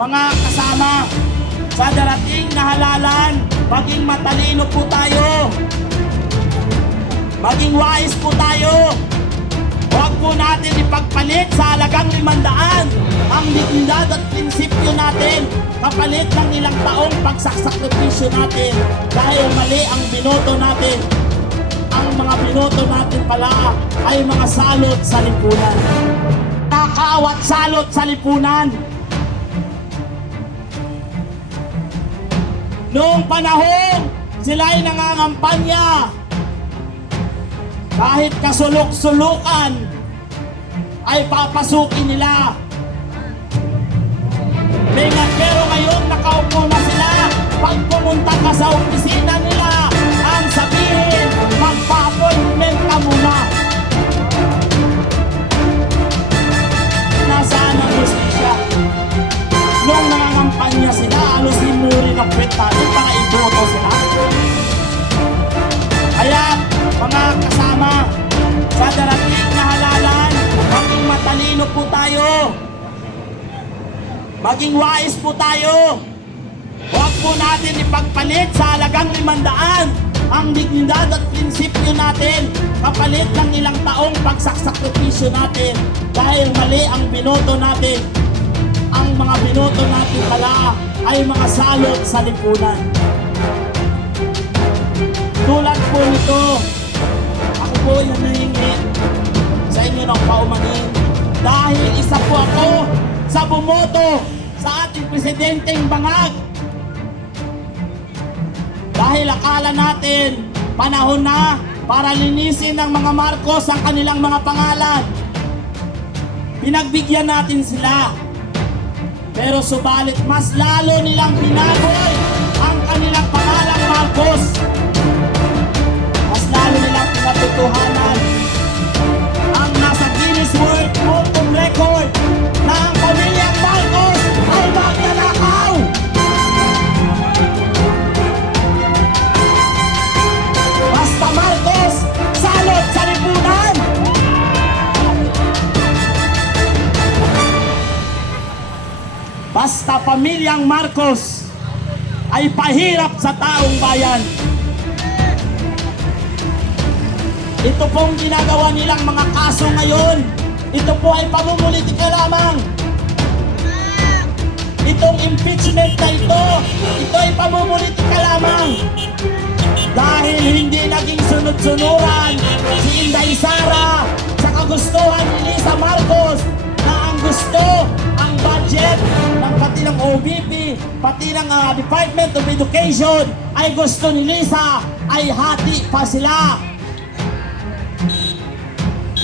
mga kasama, sa darating na halalan, maging matalino po tayo. Maging wais po tayo. Huwag po natin ipagpalit sa halagang 500 ang dignidad at prinsipyo natin kapalit ng ilang taong pagsasakripisyo natin dahil mali ang binoto natin. Ang mga binoto natin pala ay mga salot sa lipunan. Nakawat salot sa lipunan. Noong panahon, sila'y nangangampanya. Kahit kasulok-sulukan ay papasukin nila. Pero ngayon nakaupo na sila. Pag pumunta ka sa opisina nila, ang sabihin, magpa-appointment ka muna. Nasaan ang justisya? Nung nangangampanya sila, halos hinuri ng kwet natin para iboto sila. Kaya, mga kasama, sa darating na halalan, maging matalino po tayo. Maging wais po tayo. Huwag po natin ipagpalit sa halagang 500 ang dignidad at prinsipyo natin kapalit ng ilang taong pagsasakripisyo natin dahil mali ang binoto natin. Ang mga binoto natin pala ay mga salot sa lipunan. Tulad po nito, ako po yung nahingi sa inyo ng paumanhin dahil isa po ako sa bumoto sa ating presidenteng bangag. Dahil akala natin panahon na para linisin ng mga Marcos ang kanilang mga pangalan. Pinagbigyan natin sila. Pero subalit mas lalo nilang binagoy ang kanilang pangalang Marcos. Mas lalo nilang pinatutuhanan ang nasa Guinness World Book of Record na ang pamilyang Marcos ay magnanakaw. Basta Marcos, salot sa lipunan. Basta pamilyang Marcos ay pahirap sa taong bayan. Ito pong ginagawa nilang mga kaso ngayon, ito po ay pamumulitika lamang. Itong impeachment na ito ay pamumulitika lamang. Dahil hindi naging sunod-sunuran si Inday Sara sa kagustuhan ni Lisa Marcos na ang gusto, ang budget ng pati ng OBP, pati ng Department of Education ay gusto ni Lisa ay hati pa sila.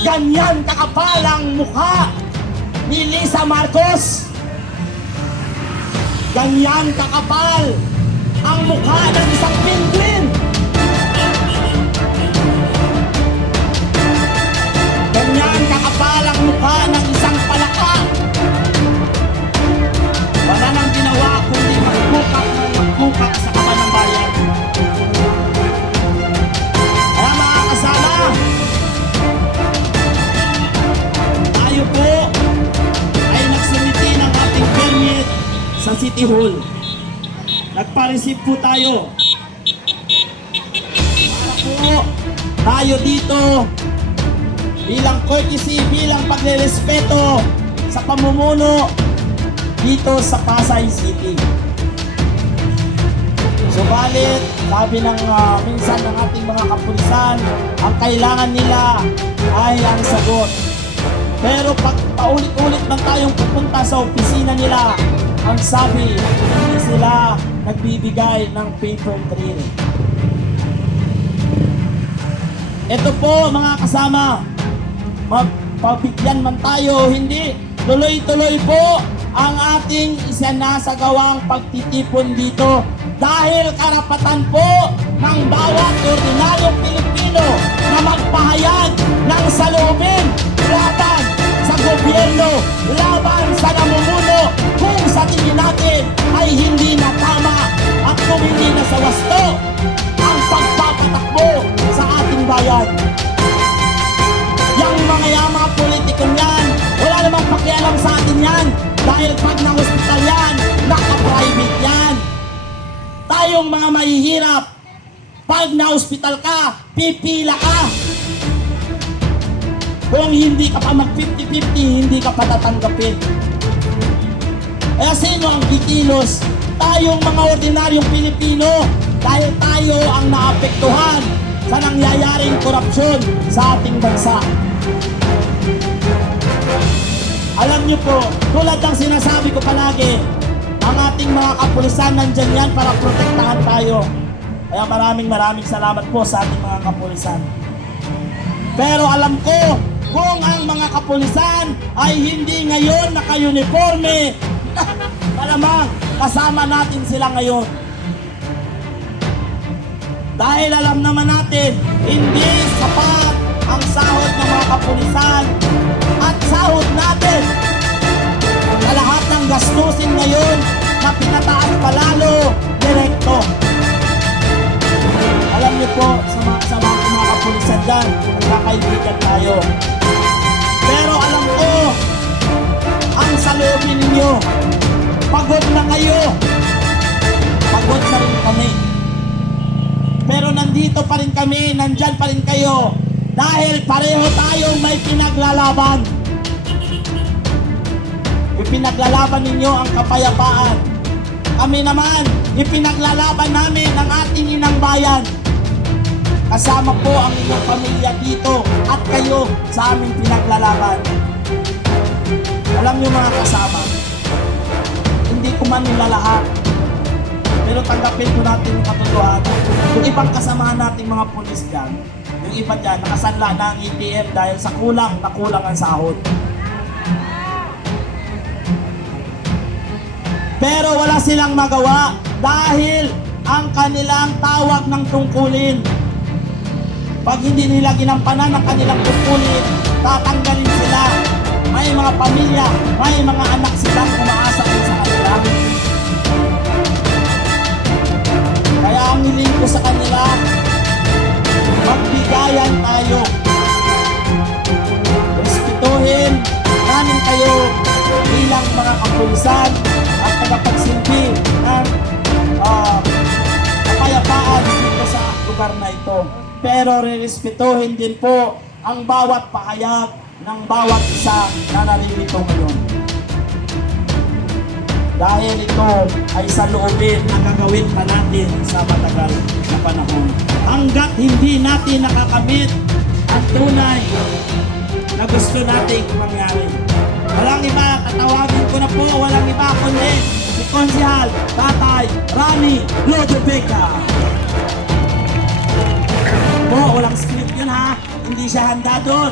Ganyan kakapalang mukha ni Lisa Marcos. Ganyan kakapal ang mukha ng isang penguin. Ganyan kakapal ang mukha ng isang palaka. Wala nang ginawa kundi magkukak sa kaban ng bayan. Kaya mga kasama, tayo po ay nagsumiti ng ating permit sa City Hall. Nagpa-receive po tayo. Para po tayo dito bilang courtesy, bilang pagre-respeto sa pamumuno dito sa Pasay City. Subalit, sabi ng minsan ng ating mga kapulisan, ang kailangan nila ay ang sagot. Pero pag paulit-ulit man tayong pupunta sa opisina nila, ang sabi, hindi sila nagbibigay ng paper trail. Ito po mga kasama, magpabigyan man tayo, hindi, tuloy-tuloy po ang ating isinasagawang pagtitipon dito dahil karapatan po ng bawat ordinaryong Pilipino na magpahayag ng saloobin laban sa gobyerno, laban sa namumuno kung sa tingin natin ay hindi na tama at kung hindi na sa wasto ang pagpapatakbo sa ating bayan. Yang mga politikong yan, wala namang pakialam sa atin yan dahil pag na-hospital yan, tayong mga mahihirap. Pag na-hospital ka, pipila ka. Kung hindi ka pa mag-50-50, hindi ka pa tatanggapin. Kaya sino ang kikilos? Tayong mga ordinaryong Pilipino, dahil tayo ang naapektuhan sa nangyayaring korupsyon sa ating bansa. Alam niyo po, tulad ng sinasabi ko palagi, ang ating mga kapulisan nandyan yan para protektahan tayo. Kaya maraming salamat po sa ating mga kapulisan. Pero alam ko, kung ang mga kapulisan ay hindi ngayon naka-uniforme, malamang kasama natin sila ngayon. Dahil alam naman natin, hindi sapat ang sahod ng mga kapulisan at sahod natin sa lahat ng gastusin ngayon na pinataas palalo direkto. Alam niyo po, sa mga kapulisan dyan, magkakaibigan tayo. Pero alam ko, ang saloobin ninyo, pagod na kayo. Pagod na rin kami. Pero nandito pa rin kami, nandyan pa rin kayo. Dahil pareho tayong may pinaglalaban. Ipinaglalaban ninyo ang kapayapaan. Kami naman, ipinaglalaban namin ang ating inang bayan. Kasama po ang inyong pamilya dito at kayo sa aming pinaglalaban. Alam niyo mga kasama, hindi ko man nila lahat, pero tanggapin ko natin yung katotohanan. Yung ibang kasamahan nating mga pulis dyan, yung iba dyan, nakasanla na ang EPM dahil sa kulang ang sahod. Pero wala silang magawa dahil ang kanilang tawag ng tungkulin. Pag hindi nila ginampanan ang kanilang tungkulin, tatanggalin sila. May mga pamilya, may mga anak silang umaasa sa kanila. Kaya ang hiling ko sa kanila, magbigayan tayo. Respetuhin namin kayo bilang mga kapulisan at tagapagsilbi ng kapayapaan dito sa lugar na ito. Pero rerespetuhin din po ang bawat pahayag ng bawat isa na naririto ngayon. Dahil ito ay sa loobin na gagawin pa natin sa matagal na panahon. Hanggat hindi natin nakakamit ang tunay na gusto nating mangyari. Walang iba, tatawagin ko na po, walang iba kundi si Konsehal Tatay Rani Lodobeca. Po, walang script yun ha, hindi siya handa doon.